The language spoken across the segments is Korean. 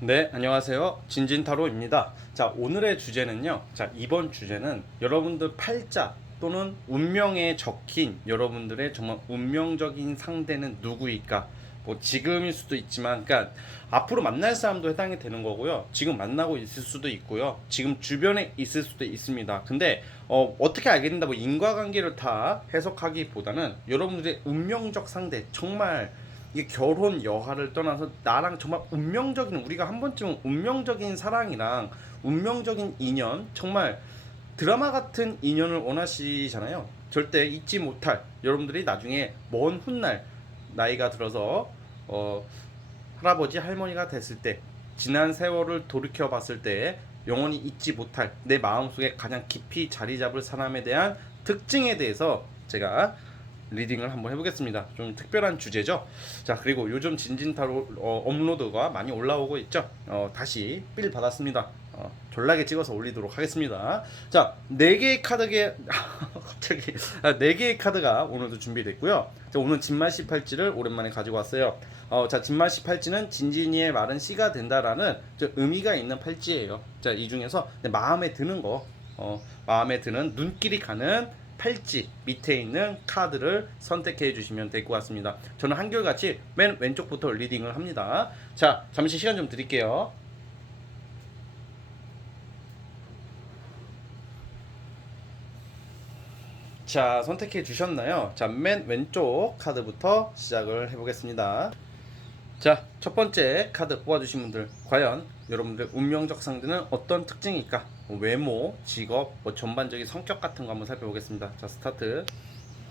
네, 안녕하세요. 진진타로입니다. 자, 오늘의 주제는요. 자, 이번 주제는 여러분들 팔자 또는 운명에 적힌 여러분들의 정말 운명적인 상대는 누구일까? 뭐 지금일 수도 있지만, 그러니까 앞으로 만날 사람도 해당이 되는 거고요. 지금 만나고 있을 수도 있고요. 지금 주변에 있을 수도 있습니다. 근데 어떻게 알게 된다? 뭐 인과관계를 다 해석하기보다는 여러분들의 운명적 상대 정말 이게 결혼 여하를 떠나서 나랑 정말 운명적인 우리가 한 번쯤은 운명적인 사랑이랑 운명적인 인연 정말 드라마 같은 인연을 원하시잖아요. 절대 잊지 못할 여러분들이 나중에 먼 훗날 나이가 들어서 할아버지 할머니가 됐을 때 지난 세월을 돌이켜 봤을 때 영원히 잊지 못할 내 마음속에 가장 깊이 자리 잡을 사람에 대한 특징에 대해서 제가 리딩을 한번 해보겠습니다. 좀 특별한 주제죠. 자, 그리고 요즘 진진타로 업로드가 많이 올라오고 있죠. 다시 필 받았습니다. 졸라게 찍어서 올리도록 하겠습니다. 자, 4개의 카드게 갑자기 4개의 카드가 오늘도 준비됐고요. 자, 오늘 진말씨 팔찌를 오랜만에 가지고 왔어요. 자, 진말씨 팔찌는 진진이의 말은 씨가 된다라는 의미가 있는 팔찌예요. 자, 이 중에서 마음에 드는 거, 마음에 드는 눈길이 가는 팔찌 밑에 있는 카드를 선택해 주시면 될 것 같습니다. 저는 한결같이 맨 왼쪽부터 리딩을 합니다. 자, 잠시 시간 좀 드릴게요. 자, 선택해 주셨나요? 자, 맨 왼쪽 카드부터 시작을 해보겠습니다. 자, 첫 번째 카드 뽑아주신 분들, 과연 여러분들 운명적 상대는 어떤 특징일까? 뭐 외모, 직업, 뭐 전반적인 성격 같은 거 한번 살펴보겠습니다. 자, 스타트.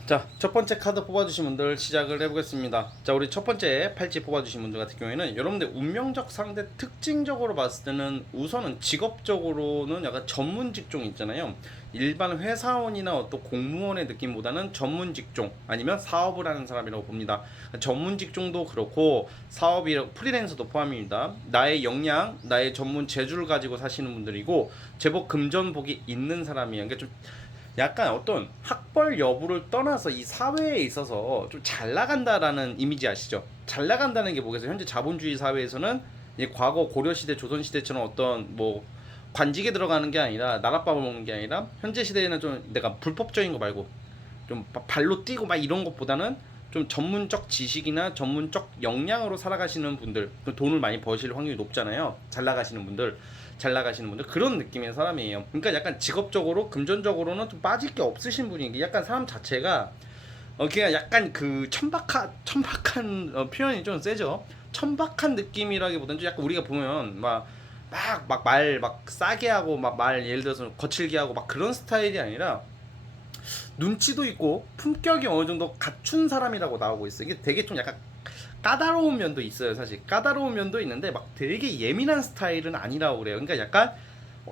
자, 첫 번째 카드 뽑아주신 분들 시작을 해보겠습니다. 자, 우리 첫 번째 팔찌 뽑아주신 분들 같은 경우에는 여러분들 운명적 상대 특징적으로 봤을 때는 우선은 직업적으로는 약간 전문 직종 있잖아요. 일반 회사원이나 어떤 공무원의 느낌보다는 전문 직종 아니면 사업을 하는 사람이라고 봅니다. 전문 직종도 그렇고 사업이 프리랜서도 포함입니다. 나의 역량, 나의 전문 재주를 가지고 사시는 분들이고 제법 금전복이 있는 사람이에요. 그러니까 좀 약간 어떤 학벌 여부를 떠나서 이 사회에 있어서 좀 잘 나간다라는 이미지 아시죠? 잘 나간다는 게 뭐겠어요? 현재 자본주의 사회에서는 과거 고려시대, 조선시대처럼 어떤 뭐 관직에 들어가는 게 아니라 나랏밥을 먹는 게 아니라 현재 시대에는 좀 내가 불법적인 거 말고 좀 발로 뛰고 막 이런 것보다는 좀 전문적 지식이나 전문적 역량으로 살아가시는 분들, 돈을 많이 버실 확률이 높잖아요. 잘 나가시는 분들 그런 느낌의 사람이에요. 그러니까 약간 직업적으로 금전적으로는 좀 빠질 게 없으신 분이 약간 사람 자체가 그냥 약간 그 천박한 표현이 좀 세죠. 천박한 느낌이라기보다는 좀 약간 우리가 보면 막 말 막 싸게 하고 막 말 예를 들어서 거칠게 하고 막 그런 스타일이 아니라 눈치도 있고 품격이 어느 정도 갖춘 사람이라고 나오고 있어요. 이게 되게 좀 약간 까다로운 면도 있어요. 사실 까다로운 면도 있는데 막 되게 예민한 스타일은 아니라고 그래요. 그러니까 약간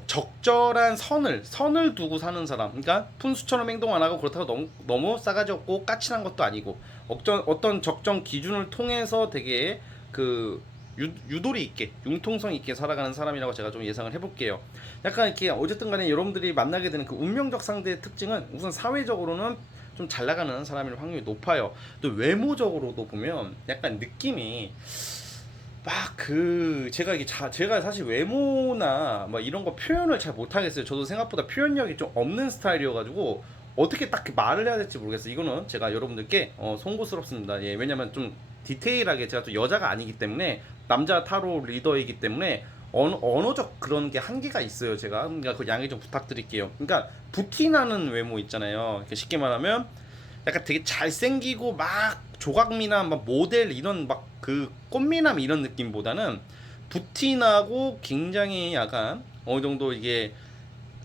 적절한 선을 두고 사는 사람. 그러니까 푼수처럼 행동 안 하고 그렇다고 너무 싸가지 없고 까칠한 것도 아니고 어떤 적정 기준을 통해서 되게 그 유도리 있게 융통성 있게 살아가는 사람이라고 제가 좀 예상을 해볼게요. 약간 이렇게 어쨌든 간에 여러분들이 만나게 되는 그 운명적 상대의 특징은 우선 사회적으로는 좀 잘 나가는 사람일 확률이 높아요. 또 외모적으로도 보면 약간 느낌이 막 제가 제가 사실 외모나 막 이런 거 표현을 잘 못하겠어요. 저도 생각보다 표현력이 좀 없는 스타일이어가지고 어떻게 딱 말을 해야 될지 모르겠어요. 이거는 제가 여러분들께 송구스럽습니다. 예, 왜냐면 좀 디테일하게 제가 또 여자가 아니기 때문에 남자 타로 리더이기 때문에 언어적 그런 게 한계가 있어요. 제가 그러니까 그 양해 좀 부탁드릴게요. 그러니까 부티나는 외모 있잖아요. 쉽게 말하면 약간 되게 잘생기고 막 조각미남 막 모델 이런 막 그 꽃미남 이런 느낌보다는 부티나고 굉장히 약간 어느 정도 이게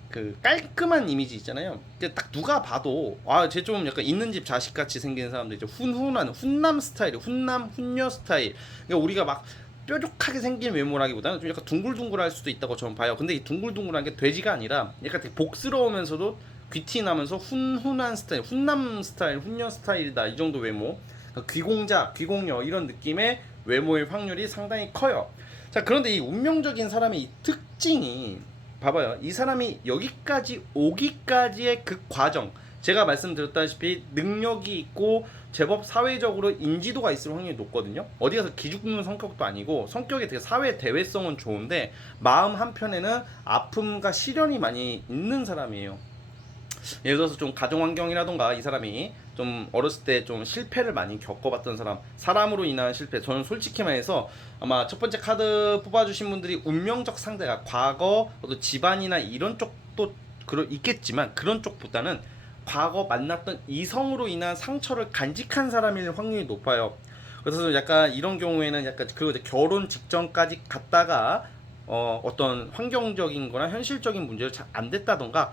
그 깔끔한 이미지 있잖아요. 딱 누가 봐도 쟤 좀 약간 있는 집 자식 같이 생긴 사람들 이제 훈훈한 훈남 스타일, 훈녀 스타일. 그러니까 우리가 막 뾰족하게 생긴 외모라기보다는 좀 약간 둥글둥글할 수도 있다고 저는 봐요. 근데 이 둥글둥글한 게 돼지가 아니라 약간 되게 복스러우면서도 귀티 나면서 훈훈한 스타일, 훈남 스타일, 훈녀 스타일이다. 이 정도 외모. 그러니까 귀공자, 귀공녀 이런 느낌의 외모일 확률이 상당히 커요. 자, 그런데 이 운명적인 사람의 이 특징이 봐봐요. 이 사람이 여기까지 오기까지의 그 과정, 제가 말씀드렸다시피 능력이 있고 제법 사회적으로 인지도가 있을 확률이 높거든요. 어디 가서 기죽는 성격도 아니고 성격이 되게 사회 대외성은 좋은데 마음 한편에는 아픔과 시련이 많이 있는 사람이에요. 예를 들어서 좀 가정 환경이라던가 이 사람이 좀 어렸을 때 좀 실패를 많이 겪어봤던 사람, 사람으로 인한 실패. 저는 솔직히 말해서 아마 첫 번째 카드 뽑아주신 분들이 운명적 상대가 과거 또 집안이나 이런 쪽도 있겠지만 그런 쪽보다는 과거 만났던 이성으로 인한 상처를 간직한 사람일 확률이 높아요. 그래서 약간 이런 경우에는 약간 그 결혼 직전까지 갔다가 어떤 환경적인 거나 현실적인 문제를 잘 안 됐다던가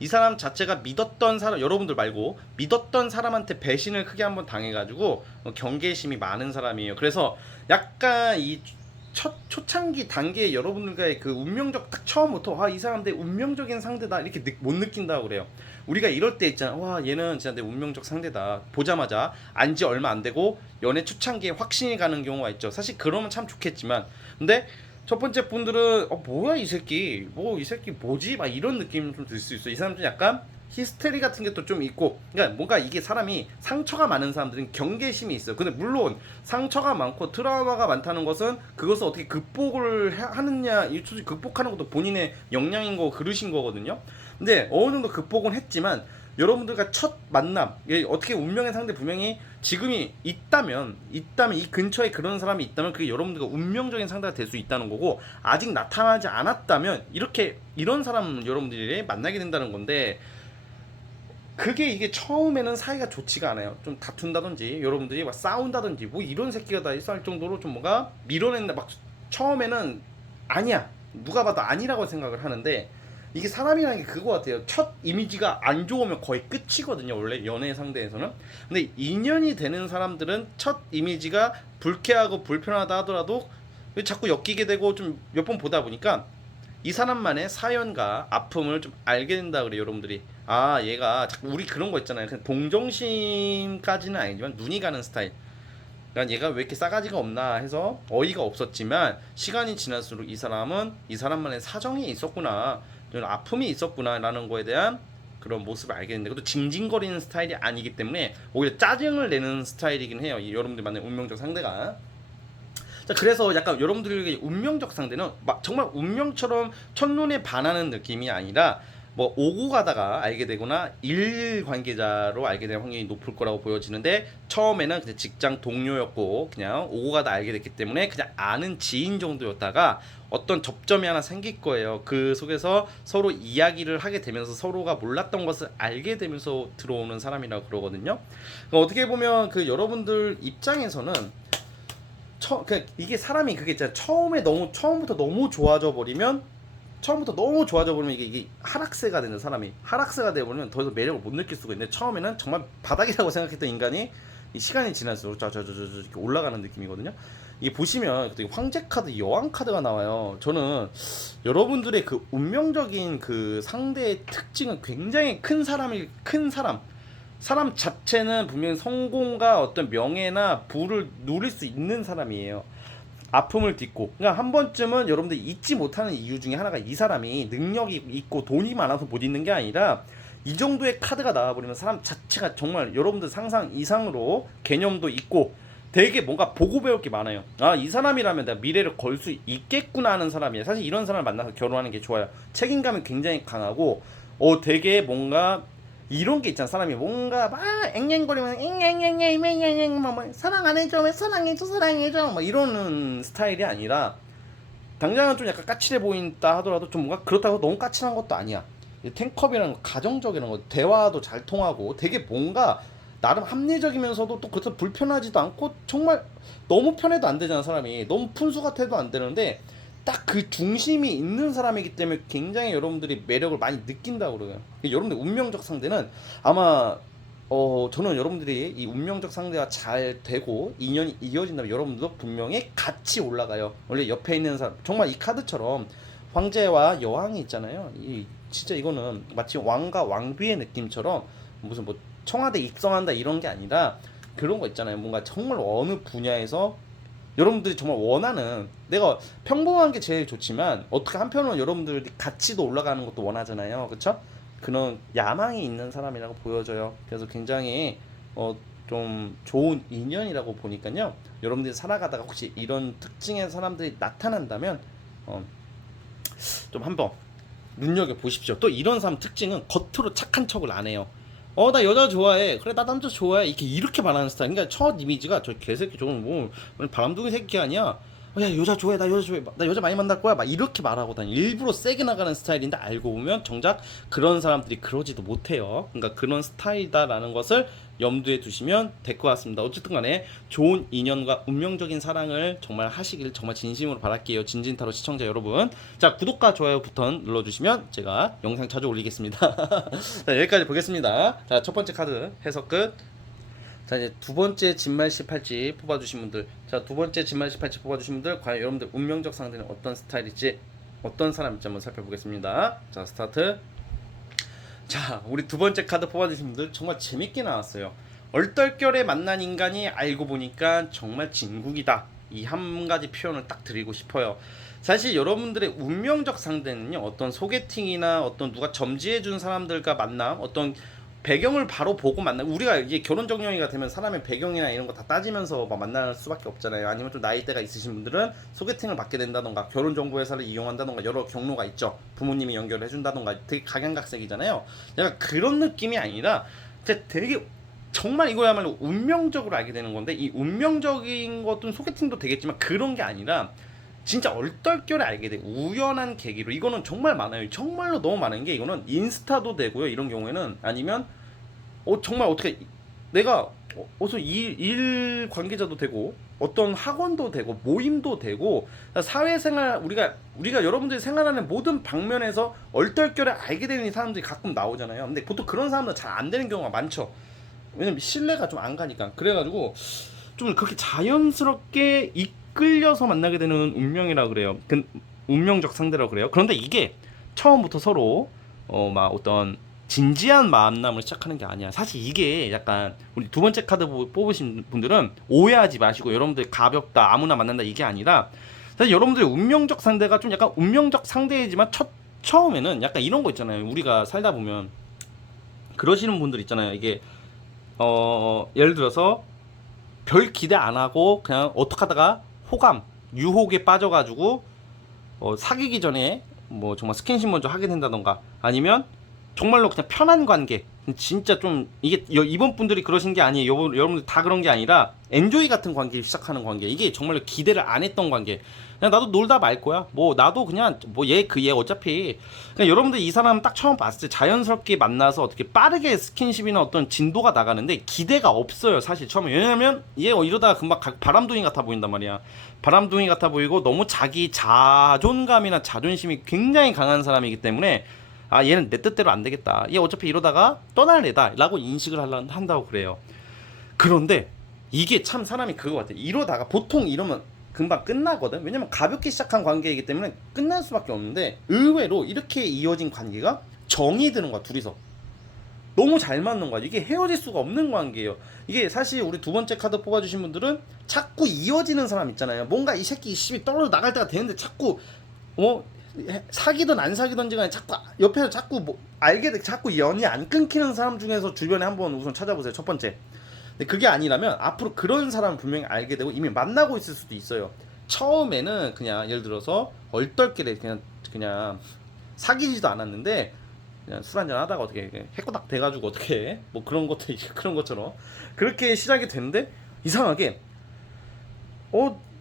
이 사람 자체가 믿었던 사람, 여러분들 말고 믿었던 사람한테 배신을 크게 한번 당해가지고 경계심이 많은 사람이에요. 그래서 약간 이 초창기 단계에 여러분들과의 그 운명적 딱 처음부터 이 사람 내 운명적인 상대다 이렇게 못 느낀다고 그래요. 우리가 이럴 때 있잖아. 와, 얘는 진짜 내 운명적 상대다. 보자마자 안지 얼마 안 되고 연애 초창기에 확신이 가는 경우가 있죠. 사실 그러면 참 좋겠지만 근데 첫 번째 분들은 뭐야 이 새끼 이 새끼 뭐지 막 이런 느낌 좀 들 수 있어. 이 사람 좀 약간 히스테리 같은 게 또 좀 있고, 그러니까 뭔가 이게 사람이 상처가 많은 사람들은 경계심이 있어요. 근데 물론 상처가 많고 트라우마가 많다는 것은 그것을 어떻게 극복을 하느냐, 이 극복하는 것도 본인의 역량인 거 그릇인 거거든요. 근데 어느 정도 극복은 했지만 여러분들과 첫 만남, 어떻게 운명의 상대 분명히 지금이 있다면 이 근처에 그런 사람이 있다면 그게 여러분들과 운명적인 상대가 될 수 있다는 거고, 아직 나타나지 않았다면 이런 사람 여러분들이 만나게 된다는 건데, 이게 처음에는 사이가 좋지가 않아요. 좀 다툰다든지 여러분들이 막 싸운다든지 뭐 이런 새끼가 다 있을 정도로 좀 뭔가 밀어낸다, 막 처음에는 아니야, 누가 봐도 아니라고 생각을 하는데, 이게 사람이라는 게 그거 같아요. 첫 이미지가 안 좋으면 거의 끝이거든요, 원래 연애 상대에서는. 근데 인연이 되는 사람들은 첫 이미지가 불쾌하고 불편하다 하더라도 자꾸 엮이게 되고 좀 몇 번 보다 보니까 이 사람만의 사연과 아픔을 좀 알게 된다 그래요, 여러분들이. 얘가 자꾸 우리 그런 거 있잖아요. 그냥 동정심까지는 아니지만 눈이 가는 스타일. 그러니까 얘가 왜 이렇게 싸가지가 없나 해서 어이가 없었지만 시간이 지날수록 이 사람은 이 사람만의 사정이 있었구나, 이런 아픔이 있었구나라는 거에 대한 그런 모습을 알게 되는데, 그것도 징징거리는 스타일이 아니기 때문에 오히려 짜증을 내는 스타일이긴 해요, 이 여러분들 만의 운명적 상대가. 자, 그래서 약간 여러분들에게 운명적 상대는 막 정말 운명처럼 첫눈에 반하는 느낌이 아니라 뭐 오고 가다가 알게 되거나 일 관계자로 알게 될 확률이 높을 거라고 보여지는데, 처음에는 그냥 직장 동료였고 그냥 오고 가다 알게 됐기 때문에 그냥 아는 지인 정도였다가 어떤 접점이 하나 생길 거예요. 그 속에서 서로 이야기를 하게 되면서 서로가 몰랐던 것을 알게 되면서 들어오는 사람이라고 그러거든요. 그러니까 어떻게 보면 그 여러분들 입장에서는 이게 사람이 그게 있잖아요. 처음부터 너무 좋아져 버리면 이게 하락세가 되는, 사람이 하락세가 되어버리면 더 이상 매력을 못 느낄 수가 있는데, 처음에는 정말 바닥이라고 생각했던 인간이 이 시간이 지날수록 이렇게 올라가는 느낌이거든요. 이게 보시면 황제 카드, 여왕 카드가 나와요. 저는 여러분들의 그 운명적인 그 상대의 특징은 굉장히 큰 사람 자체는 분명히 성공과 어떤 명예나 부를 누릴 수 있는 사람이에요. 아픔을 딛고. 그러니까 한 번쯤은 여러분들이 잊지 못하는 이유 중에 하나가 이 사람이 능력이 있고 돈이 많아서 못 잊는 게 아니라, 이 정도의 카드가 나와버리면 사람 자체가 정말 여러분들 상상 이상으로 개념도 있고 되게 뭔가 보고 배울 게 많아요. 이 사람이라면 내가 미래를 걸 수 있겠구나 하는 사람이에요. 사실 이런 사람을 만나서 결혼하는 게 좋아요. 책임감이 굉장히 강하고 되게 뭔가 이런 게 있잖아. 사람이 뭔가 막 앵앵거리면 앵앵앵앵앵앵앵 뭐 사랑 안 해줘, 왜 사랑해줘 막 이러는 스타일이 아니라, 당장은 좀 약간 까칠해 보인다 하더라도 좀 뭔가 그렇다고 너무 까칠한 것도 아니야. 탱컵이라는 거, 가정적이라는 거, 대화도 잘 통하고 되게 뭔가 나름 합리적이면서도 또 그렇게 불편하지도 않고, 정말 너무 편해도 안 되잖아. 사람이 너무 푼수 같아도 안 되는데 딱 그 중심이 있는 사람이기 때문에 굉장히 여러분들이 매력을 많이 느낀다고 그래요. 여러분들 운명적 상대는 아마 저는 여러분들이 이 운명적 상대와 잘 되고 인연이 이어진다면 여러분들도 분명히 같이 올라가요. 원래 옆에 있는 사람, 정말 이 카드처럼 황제와 여왕이 있잖아요. 진짜 이거는 마치 왕과 왕비의 느낌처럼 무슨 뭐 청와대 입성한다 이런 게 아니라 그런 거 있잖아요. 뭔가 정말 어느 분야에서 여러분들이 정말 원하는, 내가 평범한 게 제일 좋지만 어떻게 한편으로는 여러분들이 가치도 올라가는 것도 원하잖아요. 그쵸? 그런 야망이 있는 사람이라고 보여져요. 그래서 굉장히 좀 좋은 인연이라고 보니까요. 여러분들이 살아가다가 혹시 이런 특징의 사람들이 나타난다면 좀 한번 눈여겨 보십시오. 또 이런 사람 특징은 겉으로 착한 척을 안 해요. 나 여자 좋아해. 그래 나 남자 좋아해. 이렇게 말하는 스타일. 그러니까 첫 이미지가 저 개새끼 저건 뭐 바람둥이 새끼 아니야. 야 여자 좋아해. 나 여자 좋아해. 나 여자 많이 만날 거야. 막 이렇게 말하고 다니. 일부러 세게 나가는 스타일인데 알고 보면 정작 그런 사람들이 그러지도 못해요. 그러니까 그런 스타일이다라는 것을 염두에 두시면 될 것 같습니다. 어쨌든 간에 좋은 인연과 운명적인 사랑을 정말 하시길 정말 진심으로 바랄게요. 진진타로 시청자 여러분. 자, 구독과 좋아요 버튼 눌러주시면 제가 영상 자주 올리겠습니다. 자, 여기까지 보겠습니다. 자, 첫 번째 카드 해석 끝. 자, 이제 두 번째 진말시 팔찌 뽑아주신 분들. 자, 두 번째 진말시 팔찌 뽑아주신 분들. 과연 여러분들 운명적 상대는 어떤 스타일일지, 어떤 사람일지 한번 살펴보겠습니다. 자, 스타트. 자, 우리 두 번째 카드 뽑아주신 분들 정말 재밌게 나왔어요. 얼떨결에 만난 인간이 알고 보니까 정말 진국이다. 이 한 가지 표현을 딱 드리고 싶어요. 사실 여러분들의 운명적 상대는요, 어떤 소개팅이나 어떤 누가 점지해준 사람들과 만남, 어떤 배경을 바로 보고 만나. 우리가 이게 결혼 정령이가 되면 사람의 배경이나 이런 거 다 따지면서 막 만날 수밖에 없잖아요. 아니면 좀 나이대가 있으신 분들은 소개팅을 받게 된다던가 결혼 정보 회사를 이용한다던가 여러 경로가 있죠. 부모님이 연결을 해준다던가 되게 각양각색이잖아요. 약간 그런 느낌이 아니라 되게 정말 이거야말로 운명적으로 알게 되는 건데, 이 운명적인 것도 소개팅도 되겠지만 그런 게 아니라 진짜 얼떨결에 알게 돼. 우연한 계기로. 이거는 정말 많아요. 정말로 너무 많은 게, 이거는 인스타도 되고요. 이런 경우에는 아니면 정말 어떻게 내가 어서 일 관계자도 되고 어떤 학원도 되고 모임도 되고 사회생활 우리가 여러분들이 생활하는 모든 방면에서 얼떨결에 알게 되는 사람들이 가끔 나오잖아요. 근데 보통 그런 사람들은 잘 안 되는 경우가 많죠. 왜냐면 신뢰가 좀 안 가니까. 그래가지고 좀 그렇게 자연스럽게 끌려서 만나게 되는 운명이라 그래요. 운명적 상대라고 그래요. 그런데 이게 처음부터 서로 막 어떤 진지한 만남을 시작하는 게 아니야. 사실 이게 약간 우리 두 번째 카드 뽑으신 분들은 오해하지 마시고, 여러분들 가볍다 아무나 만난다 이게 아니라, 사실 여러분들의 운명적 상대가 좀 약간 운명적 상대이지만 처음에는 약간 이런 거 있잖아요. 우리가 살다 보면 그러시는 분들 있잖아요. 이게 예를 들어서 별 기대 안 하고 그냥 어떻게 하다가 유혹에 빠져가지고 사귀기 전에 뭐 정말 스킨십 먼저 하게 된다던가, 아니면 정말로 그냥 편한 관계, 진짜 좀 이게 이번 분들이 그러신 게 아니에요. 여러분들 다 그런 게 아니라 엔조이 같은 관계를 시작하는 관계, 이게 정말로 기대를 안 했던 관계. 그냥 나도 놀다 말 거야. 뭐 나도 그냥 뭐 얘 어차피 그냥 여러분들 이 사람 딱 처음 봤을 때 자연스럽게 만나서 어떻게 빠르게 스킨십이나 어떤 진도가 나가는데 기대가 없어요. 사실 처음에. 왜냐면 얘 이러다가 금방 바람둥이 같아 보인단 말이야. 바람둥이 같아 보이고 너무 자기 자존감이나 자존심이 굉장히 강한 사람이기 때문에 얘는 내 뜻대로 안 되겠다. 얘 어차피 이러다가 떠날 애다 라고 인식을 한다고 그래요. 그런데 이게 참 사람이 그거 같아. 이러다가 보통 이러면 금방 끝나거든. 왜냐면 가볍게 시작한 관계이기 때문에 끝날 수밖에 없는데, 의외로 이렇게 이어진 관계가 정이 드는 거야. 둘이서 너무 잘 맞는 거야. 이게 헤어질 수가 없는 관계예요. 이게 사실 우리 두 번째 카드 뽑아주신 분들은 자꾸 이어지는 사람 있잖아요. 뭔가 이 새끼 떨어져 나갈 때가 되는데 자꾸 사귀든 안 사귀든지 간에 자꾸 옆에서 자꾸 자꾸 연이 안 끊기는 사람 중에서 주변에 한번 우선 찾아보세요. 첫 번째. 근데 그게 아니라면 앞으로 그런 사람을 분명히 알게 되고 이미 만나고 있을 수도 있어요. 처음에는 그냥 예를 들어서 얼떨결에 그냥 사귀지도 않았는데 그냥 술 한잔 하다가 어떻게 해코닥 돼가지고 어떻게 뭐 그런 것도 그런 것처럼 그렇게 시작이 됐는데, 이상하게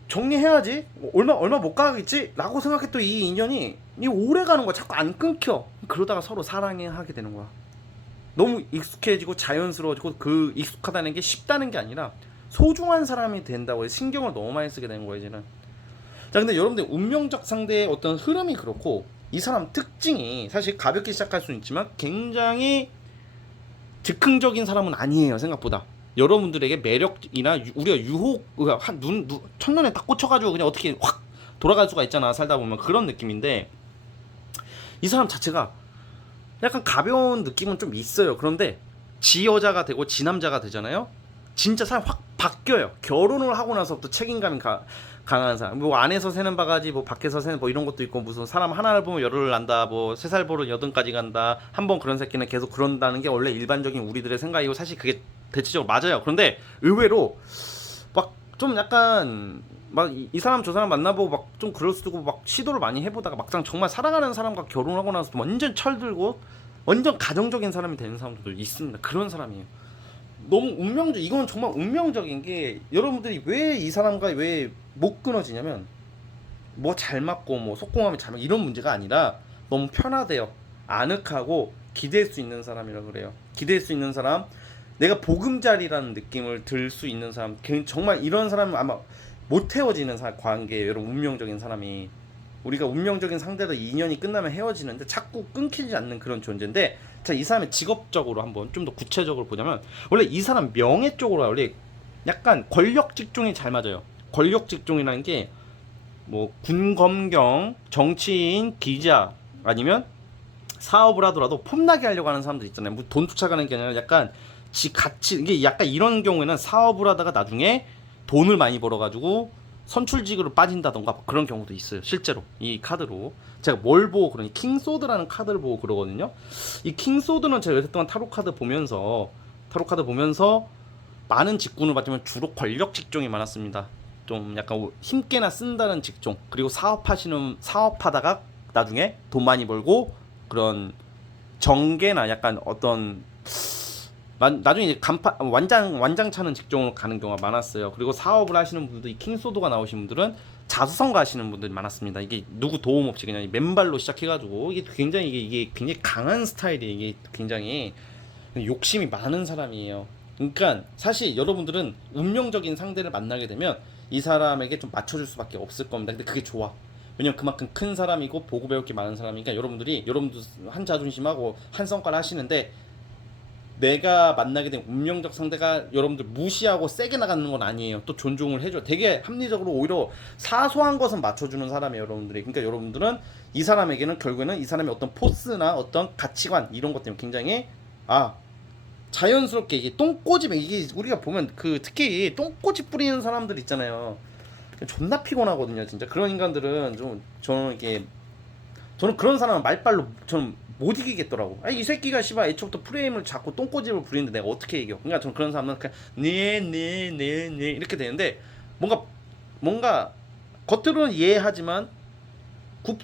정리해야지, 얼마 못 가겠지 라고 생각했던 이 인연이 오래 가는 거야. 자꾸 안 끊겨. 그러다가 서로 사랑하게 되는 거야. 너무 익숙해지고 자연스러워지고, 그 익숙하다는 게 쉽다는 게 아니라 소중한 사람이 된다고 해서 신경을 너무 많이 쓰게 되는 거예요, 이제는. 자, 근데 여러분들 운명적 상대의 어떤 흐름이 그렇고, 이 사람 특징이 사실 가볍게 시작할 수는 있지만 굉장히 즉흥적인 사람은 아니에요, 생각보다. 여러분들에게 매력이나 우리가 유혹, 첫눈에 딱 꽂혀가지고 그냥 어떻게 확 돌아갈 수가 있잖아, 살다 보면. 그런 느낌인데, 이 사람 자체가 약간 가벼운 느낌은 좀 있어요. 그런데 지 여자가 되고 지 남자가 되잖아요. 진짜 사람 확 바뀌어요. 결혼을 하고 나서부터 책임감이 강한 사람. 뭐 안에서 새는 바가지, 뭐 밖에서 새는 뭐 이런 것도 있고, 무슨 사람 하나를 보면 열을 난다, 뭐 세 살 보면 여든까지 간다. 한 번 그런 새끼는 계속 그런다는 게 원래 일반적인 우리들의 생각이고 사실 그게 대체적으로 맞아요. 그런데 의외로 막 좀 약간 막 이 사람 저 사람 만나보고 막 좀 그럴 수도 있고 막 시도를 많이 해보다가 막상 정말 사랑하는 사람과 결혼하고 나서 완전 철들고 완전 가정적인 사람이 되는 사람들도 있습니다. 그런 사람이에요. 너무 운명적, 이건 정말 운명적인 게 여러분들이 왜 이 사람과 왜 못 끊어지냐면 뭐 잘 맞고 뭐 속공하면 잘 맞고 이런 문제가 아니라 너무 편하대요. 아늑하고 기댈 수 있는 사람이라 그래요. 기댈 수 있는 사람, 내가 보금자리라는 느낌을 들 수 있는 사람, 정말 이런 사람은 아마 못 헤어지는 관계예요. 여러분, 운명적인 사람이. 우리가 운명적인 상대로 인연이 끝나면 헤어지는데 자꾸 끊기지 않는 그런 존재인데, 자, 이 사람의 직업적으로 한번 좀 더 구체적으로 보자면 원래 이 사람 명예 쪽으로 원래 약간 권력 직종이 잘 맞아요. 권력 직종이라는 게 뭐 군검경, 정치인, 기자 아니면 사업을 하더라도 폼나게 하려고 하는 사람들 있잖아요. 뭐 돈 쫓아가는 게 아니라 약간 지 가치, 이게 약간 이런 경우에는 사업을 하다가 나중에 돈을 많이 벌어가지고 선출직으로 빠진다던가 그런 경우도 있어요. 실제로 이 카드로 제가 뭘 보고 그러니 킹소드라는 카드를 보고 그러거든요. 이 킹소드는 제가 요새 동안 타로카드 보면서 많은 직군을 받지만 주로 권력 직종이 많았습니다. 좀 약간 힘께나 쓴다는 직종, 그리고 사업하다가 나중에 돈 많이 벌고 그런 정계나 약간 어떤 나중에 이제 간판 완장 차는 직종으로 가는 경우가 많았어요. 그리고 사업을 하시는 분들, 이 킹소드가 나오신 분들은 자수성 가시는 분들이 많았습니다. 이게 누구 도움 없이 그냥 맨발로 시작해가지고 이게 굉장히 강한 스타일이에요. 이게 굉장히 욕심이 많은 사람이에요. 그러니까 사실 여러분들은 운명적인 상대를 만나게 되면 이 사람에게 좀 맞춰줄 수밖에 없을 겁니다. 근데 그게 좋아. 왜냐면 그만큼 큰 사람이고 보고 배울 게 많은 사람이니까 여러분도 한 자존심하고 한 성깔 하시는데, 내가 만나게 된 운명적 상대가 여러분들 무시하고 세게 나가는 건 아니에요. 또 존중을 해줘. 되게 합리적으로 오히려 사소한 것은 맞춰주는 사람이에요, 여러분들이. 그러니까 여러분들은 이 사람에게는 결국에는 이 사람의 어떤 포스나 어떤 가치관 이런 것 때문에 굉장히 자연스럽게 이게 똥꼬집에, 이게 우리가 보면 그 특히 똥꼬집 부리는 사람들 있잖아요. 존나 피곤하거든요, 진짜. 그런 인간들은 저는 그런 사람은 말빨로 저는 못 이기겠더라고. 이 새끼가 씨발 애초부터 프레임을 잡고 똥꼬집을 부리는데 내가 어떻게 이겨? 그러니까 저는 그런 사람은 그냥 네 이렇게 되는데, 뭔가 겉으로는 이해하지만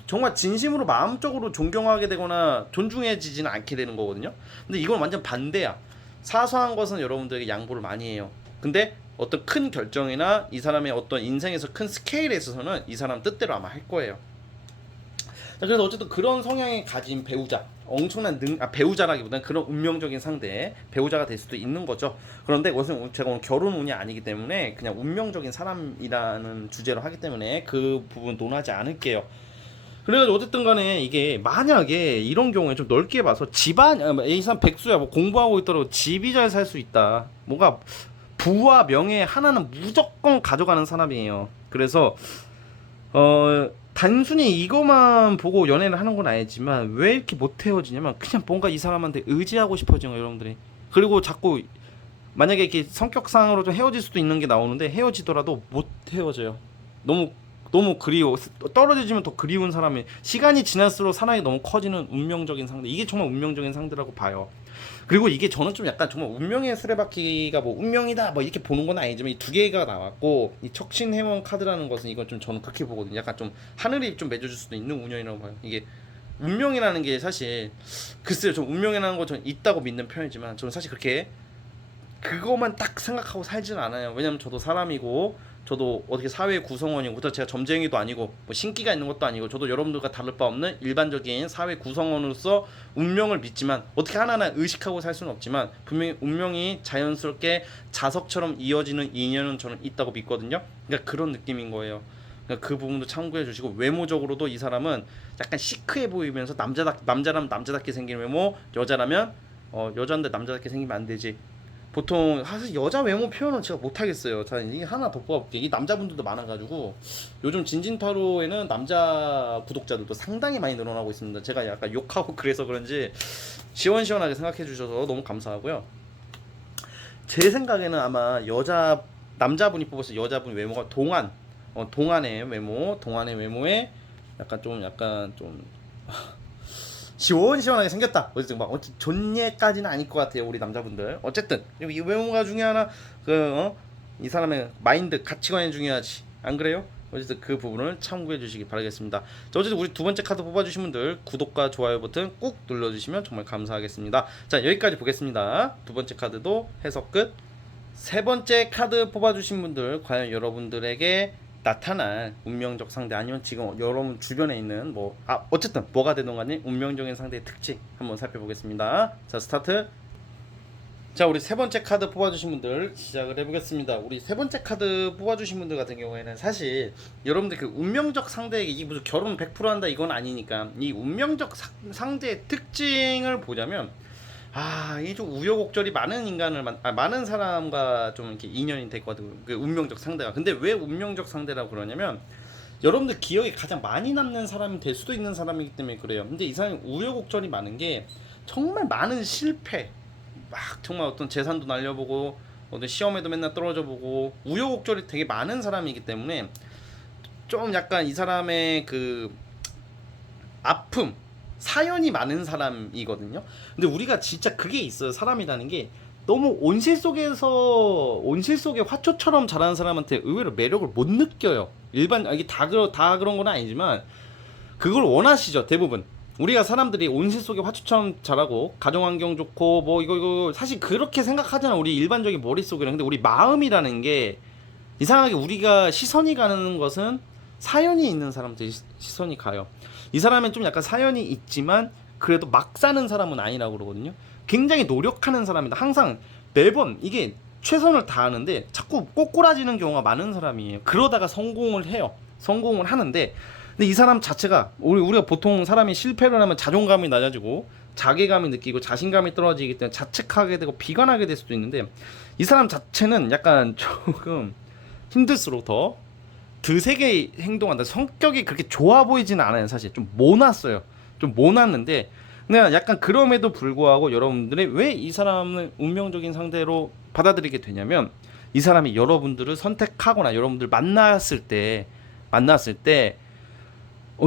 정말 진심으로 마음적으로 존경하게 되거나 존중해지지는 않게 되는 거거든요. 근데 이건 완전 반대야. 사소한 것은 여러분들에게 양보를 많이 해요. 근데 어떤 큰 결정이나 이 사람의 어떤 인생에서 큰 스케일에 있어서는 이 사람 뜻대로 아마 할 거예요. 자, 그래서 어쨌든 그런 성향이 가진 배우자, 엄청난 배우자라기보다는 그런 운명적인 상대 배우자가 될 수도 있는 거죠. 그런데 그것은 제가 오늘 결혼 운이 아니기 때문에 그냥 운명적인 사람이라는 주제로 하기 때문에 그 부분 논하지 않을게요. 그래가지고 어쨌든 간에 이게 만약에 이런 경우에 좀 넓게 봐서 이 사람 백수야, 뭐 공부하고 있더라도 집이 잘 살 수 있다, 뭔가 부와 명예 하나는 무조건 가져가는 사람이에요. 그래서 단순히 이것만 보고 연애를 하는 건 아니지만 왜 이렇게 못 헤어지냐면 그냥 뭔가 이 사람한테 의지하고 싶어진 거예요, 여러분들이. 그리고 자꾸 만약에 이렇게 성격상으로 좀 헤어질 수도 있는 게 나오는데 헤어지더라도 못 헤어져요. 너무 그리워. 떨어지면 더 그리운 사람이, 시간이 지날수록 사랑이 너무 커지는 운명적인 상대, 이게 정말 운명적인 상대라고 봐요. 그리고 이게 저는 좀 약간 정말 운명의 수레바퀴가 뭐 운명이다 뭐 이렇게 보는 건 아니지만 이 두 개가 나왔고, 이 척신해원 카드라는 것은 이건 좀 저는 그렇게 보거든요. 약간 좀 하늘이 좀 맺어줄 수도 있는 운명이라고 봐요. 이게 운명이라는 게 사실 글쎄요, 좀 운명이라는 거 저는 있다고 믿는 편이지만 저는 사실 그렇게 그거만 딱 생각하고 살지는 않아요. 왜냐면 저도 사람이고, 저도 어떻게 사회 구성원이고, 제가 점쟁이도 아니고 뭐 신기가 있는 것도 아니고, 저도 여러분들과 다를 바 없는 일반적인 사회 구성원으로서 운명을 믿지만 어떻게 하나하나 의식하고 살 수는 없지만 분명히 운명이 자연스럽게 자석처럼 이어지는 인연은 저는 있다고 믿거든요. 그러니까 그런 느낌인 거예요. 그러니까 그 부분도 참고해 주시고, 외모적으로도 이 사람은 약간 시크해 보이면서 남자라면 남자답게 생긴 외모, 여자라면 여자인데 남자답게 생기면 안 되지. 보통 사실 여자 외모 표현은 제가 못하겠어요. 자, 이게 하나 더 뽑아볼게요. 이 남자분들도 많아가지고 요즘 진진타로에는 남자 구독자들도 상당히 많이 늘어나고 있습니다. 제가 약간 욕하고 그래서 그런지 시원시원하게 생각해 주셔서 너무 감사하고요. 제 생각에는 아마 남자분이 뽑았을 여자분 외모가 동안의 외모에 약간 좀 시원시원하게 생겼다. 어쨌든 막 존예까지는 아닐 것 같아요, 우리 남자분들. 어쨌든 이 외모가 중요하나 이 사람의 마인드, 가치관이 중요하지, 안 그래요? 어쨌든 그 부분을 참고해 주시기 바라겠습니다. 자, 어쨌든 우리 두 번째 카드 뽑아주신 분들 구독과 좋아요 버튼 꾹 눌러주시면 정말 감사하겠습니다. 자, 여기까지 보겠습니다. 두 번째 카드도 해석 끝. 세 번째 카드 뽑아주신 분들, 과연 여러분들에게 나타날 운명적 상대, 아니면 지금 여러분 주변에 있는 어쨌든 뭐가 되든 간에 운명적인 상대의 특징 한번 살펴보겠습니다. 자, 스타트. 자, 우리 세 번째 카드 뽑아주신 분들 시작을 해보겠습니다. 우리 세 번째 카드 뽑아주신 분들 같은 경우에는 사실 여러분들 그 운명적 상대에게 이게 무슨 결혼 100% 한다 이건 아니니까, 이 운명적 상대의 특징을 보자면, 이게 좀 우여곡절이 많은 많은 사람과 좀 이렇게 인연이 될 것 같아요, 그 운명적 상대가. 근데 왜 운명적 상대라고 그러냐면, 여러분들 기억에 가장 많이 남는 사람이 될 수도 있는 사람이기 때문에 그래요. 근데 이 사람이 우여곡절이 많은 게, 정말 많은 실패, 막 정말 어떤 재산도 날려보고 어떤 시험에도 맨날 떨어져보고 우여곡절이 되게 많은 사람이기 때문에 좀 약간 이 사람의 그 아픔, 사연이 많은 사람이거든요. 근데 우리가 진짜 그게 있어요. 사람이라는 게 너무 온실 속의 화초처럼 자라는 사람한테 의외로 매력을 못 느껴요. 이게 다 그런 건 아니지만 그걸 원하시죠, 대부분. 우리가 사람들이 온실 속의 화초처럼 자라고 가정환경 좋고 뭐 이거 사실 그렇게 생각하잖아, 우리 일반적인 머릿속에는. 근데 우리 마음이라는 게 이상하게 우리가 시선이 가는 것은 사연이 있는 사람들 시선이 가요. 이 사람은 좀 약간 사연이 있지만 그래도 막 사는 사람은 아니라고 그러거든요. 굉장히 노력하는 사람이다. 항상 매번 이게 최선을 다하는데 자꾸 꼬꾸라지는 경우가 많은 사람이에요. 그러다가 성공을 해요. 성공을 하는데, 근데 이 사람 자체가 우리가 보통 사람이 실패를 하면 자존감이 낮아지고 자괴감이 느끼고 자신감이 떨어지기 때문에 자책하게 되고 비관하게 될 수도 있는데, 이 사람 자체는 약간 조금 힘들수록 더 드세게 행동한다. 성격이 그렇게 좋아 보이지는 않아요. 사실 좀 모났어요. 좀 모났는데, 그냥 약간 그럼에도 불구하고 여러분들이 왜 이 사람을 운명적인 상대로 받아들이게 되냐면, 이 사람이 여러분들을 선택하거나 여러분들 만났을 때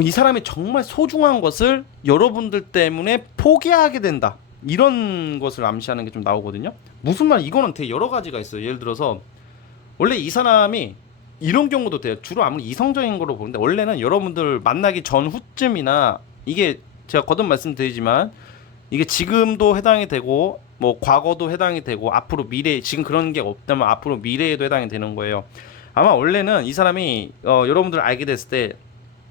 이 사람이 정말 소중한 것을 여러분들 때문에 포기하게 된다, 이런 것을 암시하는 게 좀 나오거든요. 무슨 말, 이거는 되게 여러 가지가 있어요. 예를 들어서 원래 이 사람이 이런 경우도 돼요. 주로 아무리 이성적인 거로 보는데, 원래는 여러분들 만나기 전후쯤이나, 이게 제가 거듭 말씀드리지만 이게 지금도 해당이 되고 뭐 과거도 해당이 되고 앞으로 미래, 지금 그런 게 없다면 앞으로 미래에도 해당이 되는 거예요. 아마 원래는 이 사람이 여러분들 알게 됐을 때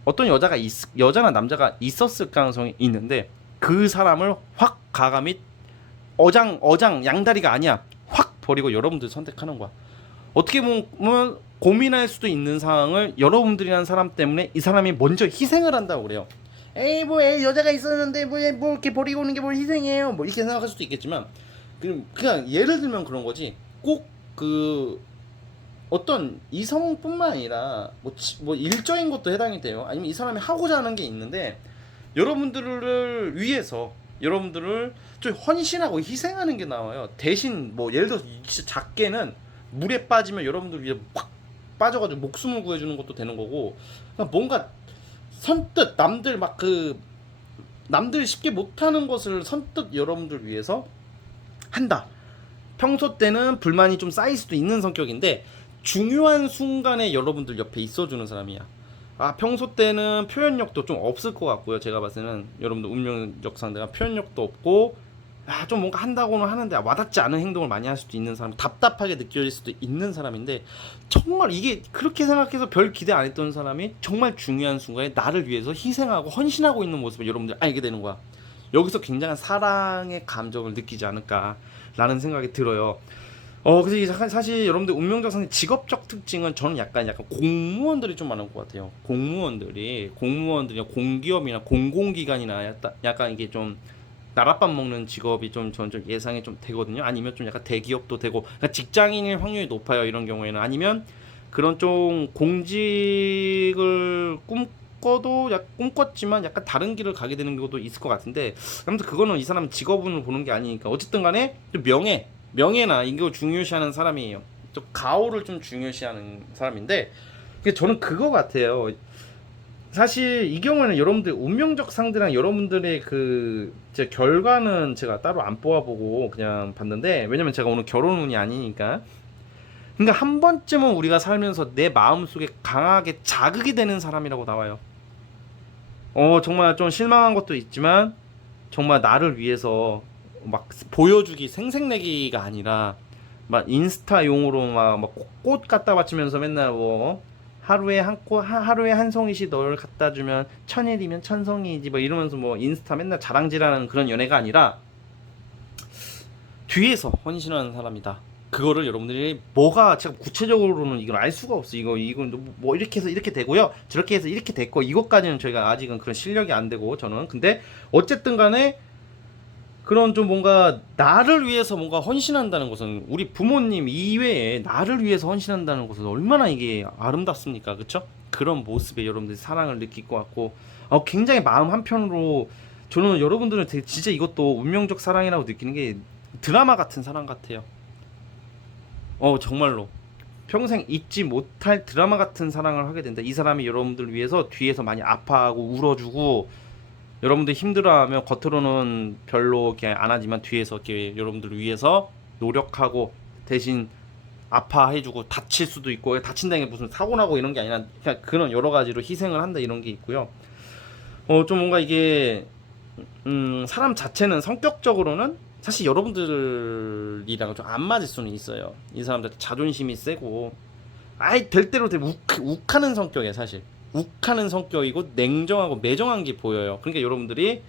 어떤 여자나 남자가 있었을 가능성이 있는데, 그 사람을 확 가감히 어장 양다리가 아니야 확 버리고 여러분들 선택하는 거야. 어떻게 보면 고민할 수도 있는 상황을 여러분들이라는 사람 때문에 이 사람이 먼저 희생을 한다고 그래요. 에이 여자가 있었는데 뭐 이렇게 버리고 오는 게 뭘 희생해요, 뭐 이렇게 생각할 수도 있겠지만, 그냥 예를 들면 그런 거지. 꼭 그 어떤 이성뿐만 아니라 뭐 일적인 것도 해당이 돼요. 아니면 이 사람이 하고자 하는 게 있는데 여러분들을 위해서 여러분들을 좀 헌신하고 희생하는 게 나와요. 대신 뭐 예를 들어서 진짜 작게는 물에 빠지면 여러분들 위해 확 빠져가지고 목숨을 구해주는 것도 되는 거고, 그러니까 뭔가 선뜻 남들 쉽게 못하는 것을 선뜻 여러분들 위해서 한다. 평소 때는 불만이 좀 쌓일 수도 있는 성격인데 중요한 순간에 여러분들 옆에 있어주는 사람이야. 평소 때는 표현력도 좀 없을 것 같고요. 제가 봤을 때는 여러분들 운명적 상대가 표현력도 없고 좀 뭔가 한다고는 하는데 와닿지 않은 행동을 많이 할 수도 있는 사람, 답답하게 느껴질 수도 있는 사람인데, 정말 이게 그렇게 생각해서 별 기대 안 했던 사람이 정말 중요한 순간에 나를 위해서 희생하고 헌신하고 있는 모습을 여러분들 알게 되는 거야. 여기서 굉장한 사랑의 감정을 느끼지 않을까라는 생각이 들어요. 그래서 사실 여러분들 운명적 상대 직업적 특징은 저는 약간 공무원들이 좀 많은 것 같아요. 공무원들이나 공기업이나 공공기관이나 약간 이게 좀 나랏밥 먹는 직업이 저는 좀 예상이 좀 되거든요. 아니면 좀 약간 대기업도 되고, 그러니까 직장인일 확률이 높아요, 이런 경우에는. 아니면 그런 좀 공직을 꿈꿨지만 약간 다른 길을 가게 되는 경우도 있을 것 같은데, 아무튼 그거는 이 사람은 직업운을 보는 게 아니니까. 어쨌든 간에 좀 명예나 이거 중요시하는 사람이에요. 좀 가오를 좀 중요시하는 사람인데, 저는 그거 같아요. 사실 이 경우에는 여러분들 운명적 상대랑 여러분들의 그 제 결과는 제가 따로 안 뽑아보고 그냥 봤는데, 왜냐면 제가 오늘 결혼 운이 아니니까. 그러니까 한 번쯤은 우리가 살면서 내 마음속에 강하게 자극이 되는 사람이라고 나와요. 정말 좀 실망한 것도 있지만 정말 나를 위해서 막 보여주기 생색내기가 아니라 막 인스타용으로 막꽃 갖다 바치면서 맨날 뭐 하루에 한 송이씩 널 갖다 주면 천일이면 천송이지 뭐 이러면서 뭐 인스타 맨날 자랑질하는 그런 연애가 아니라 뒤에서 헌신하는 사람이다. 그거를 여러분들이 뭐가 제가 구체적으로는 이걸 알 수가 없어. 이건 뭐 이렇게 해서 이렇게 되고요, 저렇게 해서 이렇게 됐고, 이것까지는 저희가 아직은 그런 실력이 안 되고 저는. 근데 어쨌든 간에 그런 좀 뭔가 나를 위해서 뭔가 헌신한다는 것은, 우리 부모님 이외에 나를 위해서 헌신한다는 것은 얼마나 이게 아름답습니까, 그쵸? 그런 모습에 여러분들이 사랑을 느낄 것 같고, 굉장히 마음 한편으로 저는 여러분들은 되게 진짜 이것도 운명적 사랑이라고 느끼는 게 드라마 같은 사랑 같아요. 정말로 평생 잊지 못할 드라마 같은 사랑을 하게 된다. 이 사람이 여러분들 위해서 뒤에서 많이 아파하고 울어주고, 여러분들 힘들어하면 겉으로는 별로 이렇게 안 하지만 뒤에서 이렇게 여러분들을 위해서 노력하고, 대신 아파해주고, 다칠 수도 있고, 다친다는 게 무슨 사고 나고 이런 게 아니라 그냥 그런 여러 가지로 희생을 한다, 이런 게 있고요. 좀 뭔가 이게 사람 자체는 성격적으로는 사실 여러분들이랑 좀 안 맞을 수는 있어요. 이 사람들 자존심이 세고 아예 될 대로 되게 욱하는 성격이에요. 사실 욱하는 성격이고 냉정하고 매정한 게 보여요. 그러니까 여러분들이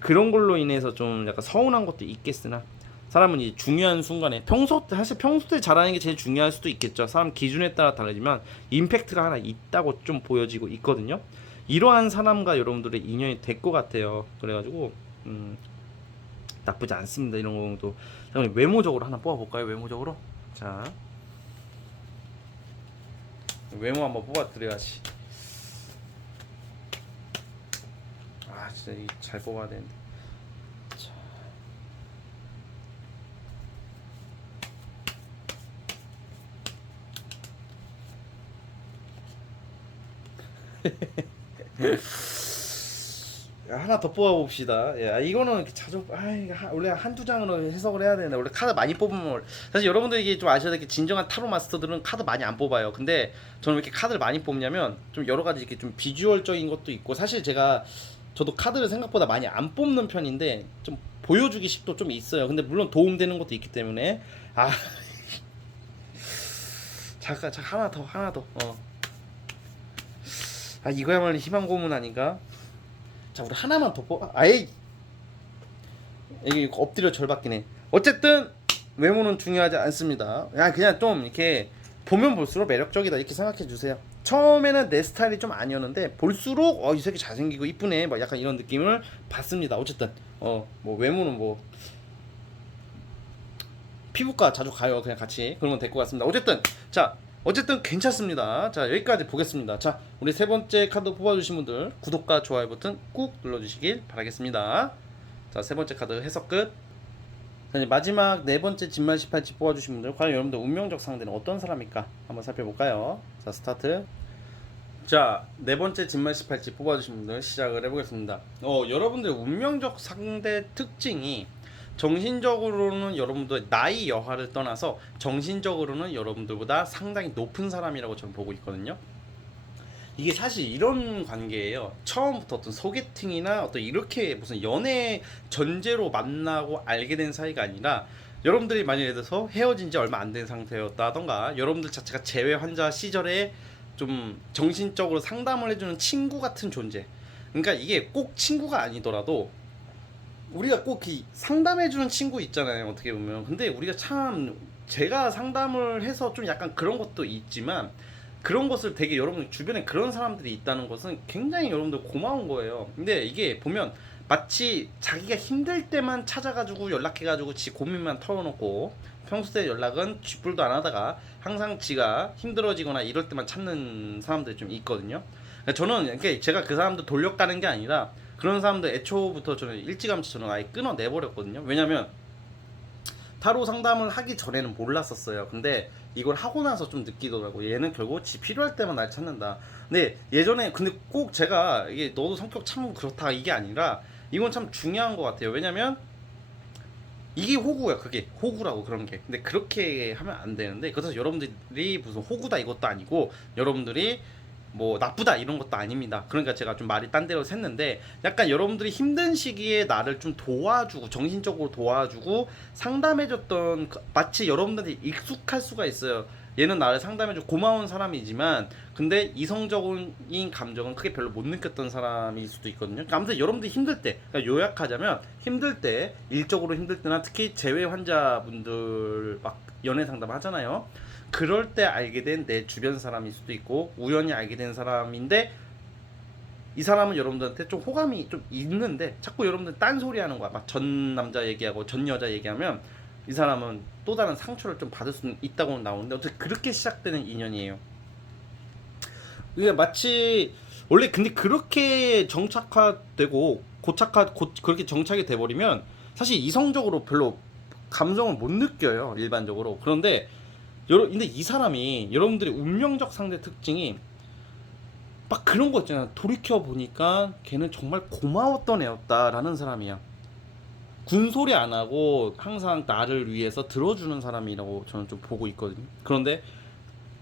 그런 걸로 인해서 좀 약간 서운한 것도 있겠으나, 사람은 이제 중요한 순간에 사실 평소 때 잘하는 게 제일 중요할 수도 있겠죠. 사람 기준에 따라 다르지만 임팩트가 하나 있다고 좀 보여지고 있거든요. 이러한 사람과 여러분들의 인연이 될 것 같아요. 그래가지고 나쁘지 않습니다. 이런 것도. 자, 그럼 외모적으로 하나 뽑아볼까요? 외모적으로. 자, 외모 한번 뽑아드려야지. 진짜 잘 뽑아야 되는데. 자. 하나 더 뽑아봅시다. 이거는 자주 원래 한두 장으로 해석을 해야 되는데, 원래 카드 많이 뽑으면 사실 여러분들 이게 좀 아셔야 될 게, 진정한 타로 마스터들은 카드 많이 안 뽑아요. 근데 저는 왜 이렇게 카드를 많이 뽑냐면 좀 여러 가지 이렇게 좀 비주얼적인 것도 있고, 사실 저도 카드를 생각보다 많이 안 뽑는 편인데 좀 보여주기 식도 좀 있어요. 근데 물론 도움되는 것도 있기 때문에 잠깐 하나 더 이거야말로 희망 고문 아닌가? 자, 우리 하나만 더 뽑아. 이게 엎드려 절박기네. 어쨌든 외모는 중요하지 않습니다. 그냥 좀 이렇게 보면 볼수록 매력적이다, 이렇게 생각해 주세요. 처음에는 내 스타일이 좀 아니었는데 볼수록 이 새끼 잘생기고 이쁘네, 막 약간 이런 느낌을 받습니다. 어쨌든 뭐 외모는 뭐 피부과 자주 가요. 그냥 같이 그러면 될 것 같습니다. 어쨌든 괜찮습니다. 자, 여기까지 보겠습니다. 자, 우리 세 번째 카드 뽑아주신 분들 구독과 좋아요 버튼 꾹 눌러주시길 바라겠습니다. 자, 세 번째 카드 해석 끝. 자, 이제 마지막 네 번째 진말 18지 뽑아주신 분들, 과연 여러분들 운명적 상대는 어떤 사람일까 한번 살펴볼까요? 자, 스타트. 자, 네 번째 진말 18지 뽑아주신 분들 시작을 해보겠습니다. 여러분들 운명적 상대 특징이, 정신적으로는 여러분들 나이 여하를 떠나서 정신적으로는 여러분들보다 상당히 높은 사람이라고 저는 보고 있거든요. 이게 사실 이런 관계예요. 처음부터 어떤 소개팅이나 어떤 이렇게 무슨 연애 전제로 만나고 알게 된 사이가 아니라, 여러분들이 만약에 들어서 헤어진 지 얼마 안 된 상태였다던가, 여러분들 자체가 재회 환자 시절에 좀 정신적으로 상담을 해주는 친구 같은 존재. 그러니까 이게 꼭 친구가 아니더라도 우리가 꼭 상담해주는 친구 있잖아요, 어떻게 보면. 근데 우리가 참, 제가 상담을 해서 좀 약간 그런 것도 있지만, 그런 것을 되게 여러분 주변에 그런 사람들이 있다는 것은 굉장히 여러분들 고마운 거예요. 근데 이게 보면 마치 자기가 힘들 때만 찾아가지고 연락해가지고 지 고민만 털어놓고, 평소에 연락은 쥐뿔도 안 하다가 항상 지가 힘들어지거나 이럴 때만 찾는 사람들이 좀 있거든요. 저는 제가 그 사람들 돌려가는 게 아니라, 그런 사람들 애초부터 저는 일찌감치 저는 아예 끊어내버렸거든요. 왜냐면 타로 상담을 하기 전에는 몰랐었어요. 근데 이걸 하고 나서 좀 느끼더라고. 얘는 결국 지 필요할 때만 날 찾는다. 근데 예전에 근데 꼭 제가 이게 너도 성격 참 그렇다 이게 아니라 이건 참 중요한 것 같아요. 왜냐면 이게 호구야. 그게 호구라고 그런 게. 근데 그렇게 하면 안 되는데 그래서 여러분들이 무슨 호구다 이것도 아니고 여러분들이 뭐 나쁘다 이런 것도 아닙니다. 그러니까 제가 좀 말이 딴 데로 샜는데 약간 여러분들이 힘든 시기에 나를 좀 도와주고 정신적으로 도와주고 상담해줬던 마치 여러분들이 익숙할 수가 있어요. 얘는 나를 상담해줘 고마운 사람이지만 근데 이성적인 감정은 크게 별로 못 느꼈던 사람일 수도 있거든요. 그러니까 아무튼 여러분들이 힘들 때 그러니까 요약하자면 힘들 때 일적으로 힘들 때나 특히 재외 환자분들 막 연애 상담 하잖아요. 그럴 때 알게 된 내 주변 사람일 수도 있고 우연히 알게 된 사람인데 이 사람은 여러분들한테 좀 호감이 좀 있는데 자꾸 여러분들 딴소리 하는 거야. 막 전 남자 얘기하고 전 여자 얘기하면 이 사람은 또 다른 상처를 좀 받을 수 있다고 나오는데 어떻게 그렇게 시작되는 인연이에요. 이게 마치 원래 근데 그렇게 정착화되고 그렇게 정착이 돼버리면 사실 이성적으로 별로 감정을 못 느껴요 일반적으로. 그런데 근데 이 사람이 여러분들의 운명적 상대 특징이 막 그런 거 있잖아. 돌이켜 보니까 걔는 정말 고마웠던 애였다라는 사람이야. 군소리 안 하고 항상 나를 위해서 들어주는 사람이라고 저는 좀 보고 있거든요. 그런데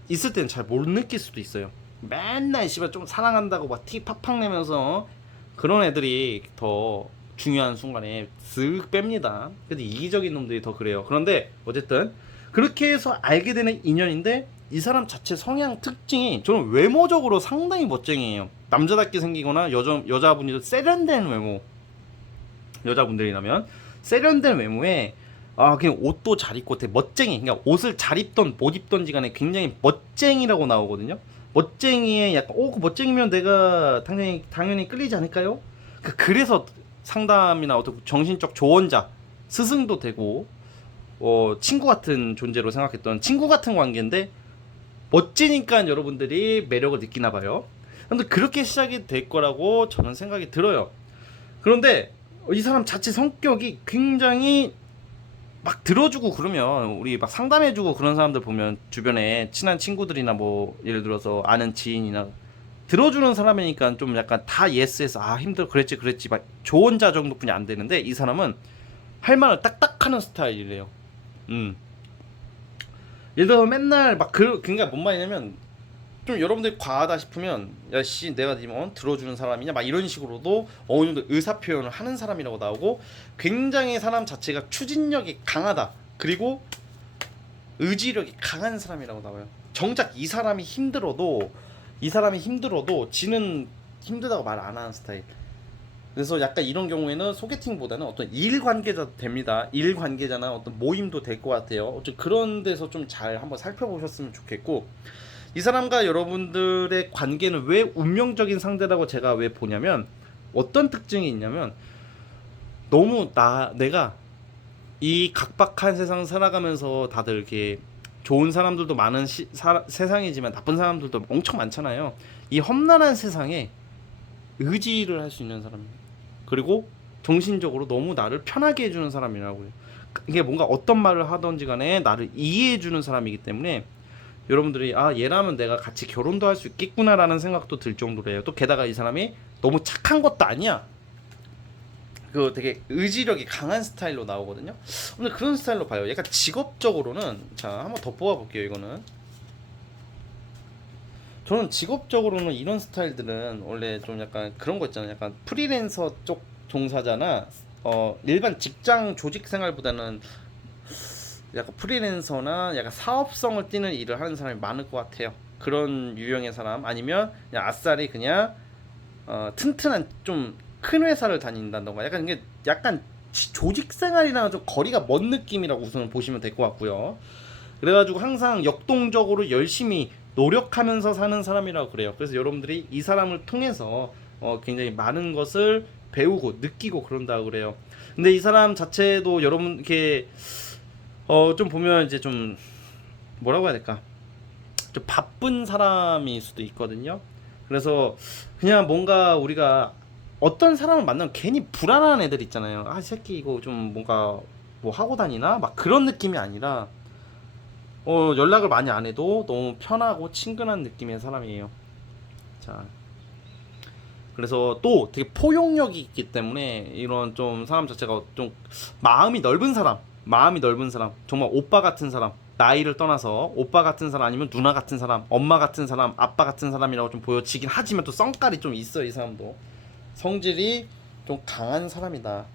있을 때는 잘 못 느낄 수도 있어요. 맨날 씨발 좀 사랑한다고 막 티 팍팍 내면서 그런 애들이 더 중요한 순간에 쓱 뺍니다. 근데 이기적인 놈들이 더 그래요. 그런데 어쨌든 그렇게 해서 알게 되는 인연인데 이 사람 자체 성향 특징이 저는 외모적으로 상당히 멋쟁이에요. 남자답게 생기거나 여자분이 세련된 외모 여자분들이라면 세련된 외모에 그냥 옷도 잘 입고 되게 멋쟁이. 그러니까 옷을 잘 입던 못 입던지 간에 굉장히 멋쟁이라고 나오거든요. 멋쟁이에 약간 그 멋쟁이면 내가 당연히 끌리지 않을까요? 그래서 상담이나 어떤 정신적 조언자 스승도 되고 친구 같은 존재로 생각했던 친구 같은 관계인데 멋지니까 여러분들이 매력을 느끼나 봐요. 근데 그렇게 시작이 될 거라고 저는 생각이 들어요. 그런데 이 사람 자체 성격이 굉장히 막 들어주고 그러면 우리 막 상담해주고 그런 사람들 보면 주변에 친한 친구들이나 뭐 예를 들어서 아는 지인이나 들어주는 사람이니까 좀 약간 다 예스해서 힘들어 그랬지 막 조언자 정도뿐이 안 되는데 이 사람은 할 말을 딱딱 하는 스타일이래요. 예를 들어 맨날 막 그러니까 뭔 말이냐면 좀 여러분들이 과하다 싶으면 야씨 내가 니 들어주는 사람이냐 막 이런 식으로도 어느 정도 의사 표현을 하는 사람이라고 나오고 굉장히 사람 자체가 추진력이 강하다 그리고 의지력이 강한 사람이라고 나와요. 정작 이 사람이 힘들어도 지는 힘들다고 말 안 하는 스타일. 그래서 약간 이런 경우에는 소개팅보다는 어떤 일 관계자도 됩니다. 일 관계자나 어떤 모임도 될 것 같아요. 어쨌든 그런 데서 좀 잘 한번 살펴보셨으면 좋겠고 이 사람과 여러분들의 관계는 왜 운명적인 상대라고 제가 왜 보냐면 어떤 특징이 있냐면 너무 내가 이 각박한 세상 살아가면서 다들 이렇게 좋은 사람들도 많은 세상이지만 나쁜 사람들도 엄청 많잖아요. 이 험난한 세상에 의지를 할 수 있는 사람입니다. 그리고 정신적으로 너무 나를 편하게 해주는 사람이라고요. 이게 뭔가 어떤 말을 하던지 간에 나를 이해해주는 사람이기 때문에 여러분들이 얘라면 내가 같이 결혼도 할 수 있겠구나라는 생각도 들 정도래요. 또 게다가 이 사람이 너무 착한 것도 아니야. 되게 의지력이 강한 스타일로 나오거든요. 오늘 그런 스타일로 봐요. 약간 직업적으로는 자 한번 더 뽑아볼게요. 이거는 저는 직업적으로는 이런 스타일들은 원래 좀 약간 그런 거 있잖아요. 약간 프리랜서 쪽 종사자나 일반 직장 조직 생활보다는 약간 프리랜서나 약간 사업성을 띠는 일을 하는 사람이 많을 것 같아요. 그런 유형의 사람 아니면 그냥 아싸리 그냥 튼튼한 좀 큰 회사를 다닌다던가 약간 이게 약간 조직 생활이랑 좀 거리가 먼 느낌이라고 우선 보시면 될 것 같고요. 그래가지고 항상 역동적으로 열심히 노력하면서 사는 사람이라고 그래요. 그래서 여러분들이 이 사람을 통해서 굉장히 많은 것을 배우고 느끼고 그런다고 그래요. 근데 이 사람 자체도 여러분 이렇게 좀 보면 이제 좀 뭐라고 해야 될까? 좀 바쁜 사람일 수도 있거든요. 그래서 그냥 뭔가 우리가 어떤 사람을 만나면 괜히 불안한 애들 있잖아요. 이 새끼 이거 좀 뭔가 뭐 하고 다니나? 막 그런 느낌이 아니라 연락을 많이 안 해도 너무 편하고 친근한 느낌의 사람이에요. 자, 그래서 또 되게 포용력이 있기 때문에 이런 좀 사람 자체가 좀 마음이 넓은 사람, 정말 오빠 같은 사람, 나이를 떠나서 오빠 같은 사람 아니면 누나 같은 사람, 엄마 같은 사람, 아빠 같은 사람이라고 좀 보여지긴 하지만 또 성깔이 좀 있어 이 사람도. 성질이 좀 강한 사람이다.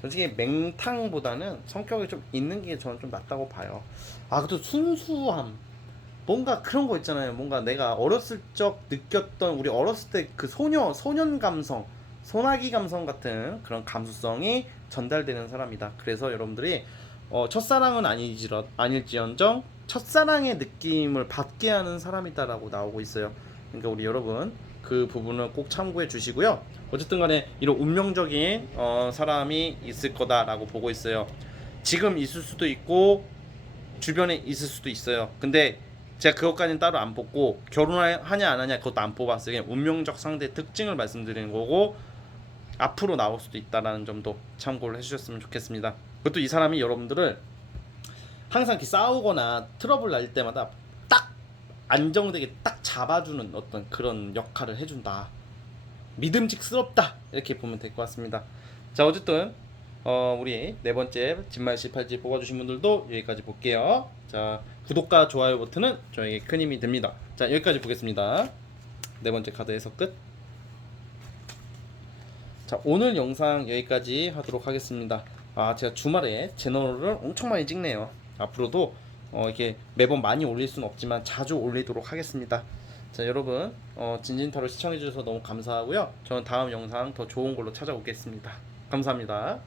솔직히 맹탕보다는 성격이 좀 있는 게 저는 좀 낫다고 봐요. 아, 그래도 순수함. 뭔가 그런 거 있잖아요. 뭔가 내가 어렸을 적 느꼈던 우리 어렸을 때 그 소년 감성, 소나기 감성 같은 그런 감수성이 전달되는 사람이다. 그래서 여러분들이 첫사랑은 아닐지언정 첫사랑의 느낌을 받게 하는 사람이다라고 나오고 있어요. 그러니까 우리 여러분 그 부분을 꼭 참고해 주시고요. 어쨌든 간에 이런 운명적인 사람이 있을 거다라고 보고 있어요. 지금 있을 수도 있고 주변에 있을 수도 있어요. 근데 제가 그것까지는 따로 안 뽑고 결혼하냐 안 하냐 그것도 안 뽑았어요. 그냥 운명적 상대 특징을 말씀드리는 거고 앞으로 나올 수도 있다라는 점도 참고를 해주셨으면 좋겠습니다. 그것도 이 사람이 여러분들을 항상 이렇게 싸우거나 트러블 날 때마다 딱 안정되게 딱 잡아주는 어떤 그런 역할을 해준다. 믿음직스럽다 이렇게 보면 될 것 같습니다. 자, 어쨌든 우리 네 번째 진말 18지 뽑아주신 분들도 여기까지 볼게요. 자, 구독과 좋아요 버튼은 저에게 큰 힘이 됩니다. 자, 여기까지 보겠습니다. 네 번째 카드 해석 끝. 자, 오늘 영상 여기까지 하도록 하겠습니다. 아, 제가 주말에 제너럴을 엄청 많이 찍네요. 앞으로도 이렇게 매번 많이 올릴 수는 없지만 자주 올리도록 하겠습니다. 자, 여러분 진진타로 시청해주셔서 너무 감사하고요. 저는 다음 영상 더 좋은 걸로 찾아오겠습니다. 감사합니다.